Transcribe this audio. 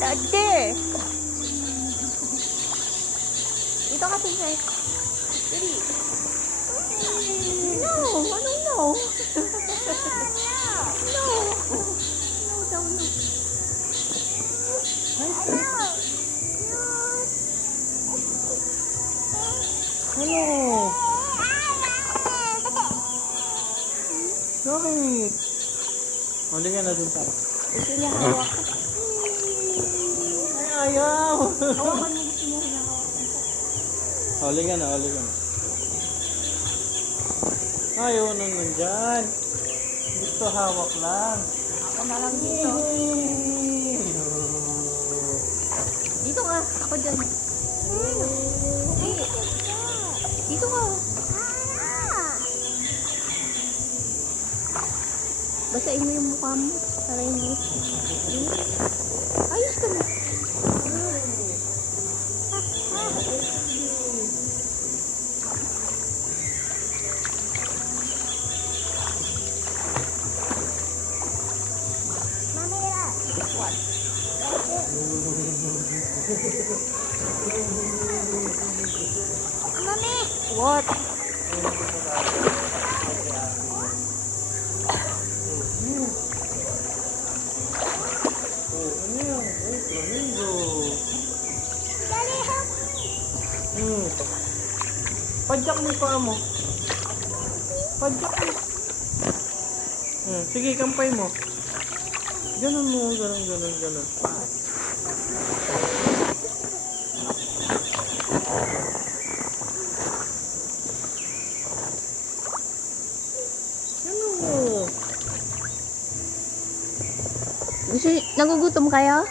Dati. Dito ka, princess. Dali. No. Anong no? No. No daw, no. Ano? Bakit? Huli ka na dun tayo. Gusto niya hawak. Ay, ayaw! Hawakan mo, gusto mo hinahawakan. Huli ka na, huli ka na. Ayaw na nandyan. Gusto hawak lang. Ako na lang dito. Dito ka. Ako dyan. Dito. Dito ka. Basahin mo yung mukha mo. Para hindi. Ayos ka na. What? Mami! What? Ano yan? Ay, flamingo. Daddy, help me! Padyak mo yung paa mo. Padyak mo. Sige, kampay mo. Ganun mo, ganun. Ganun mo. Gusto, nagugutom kayo?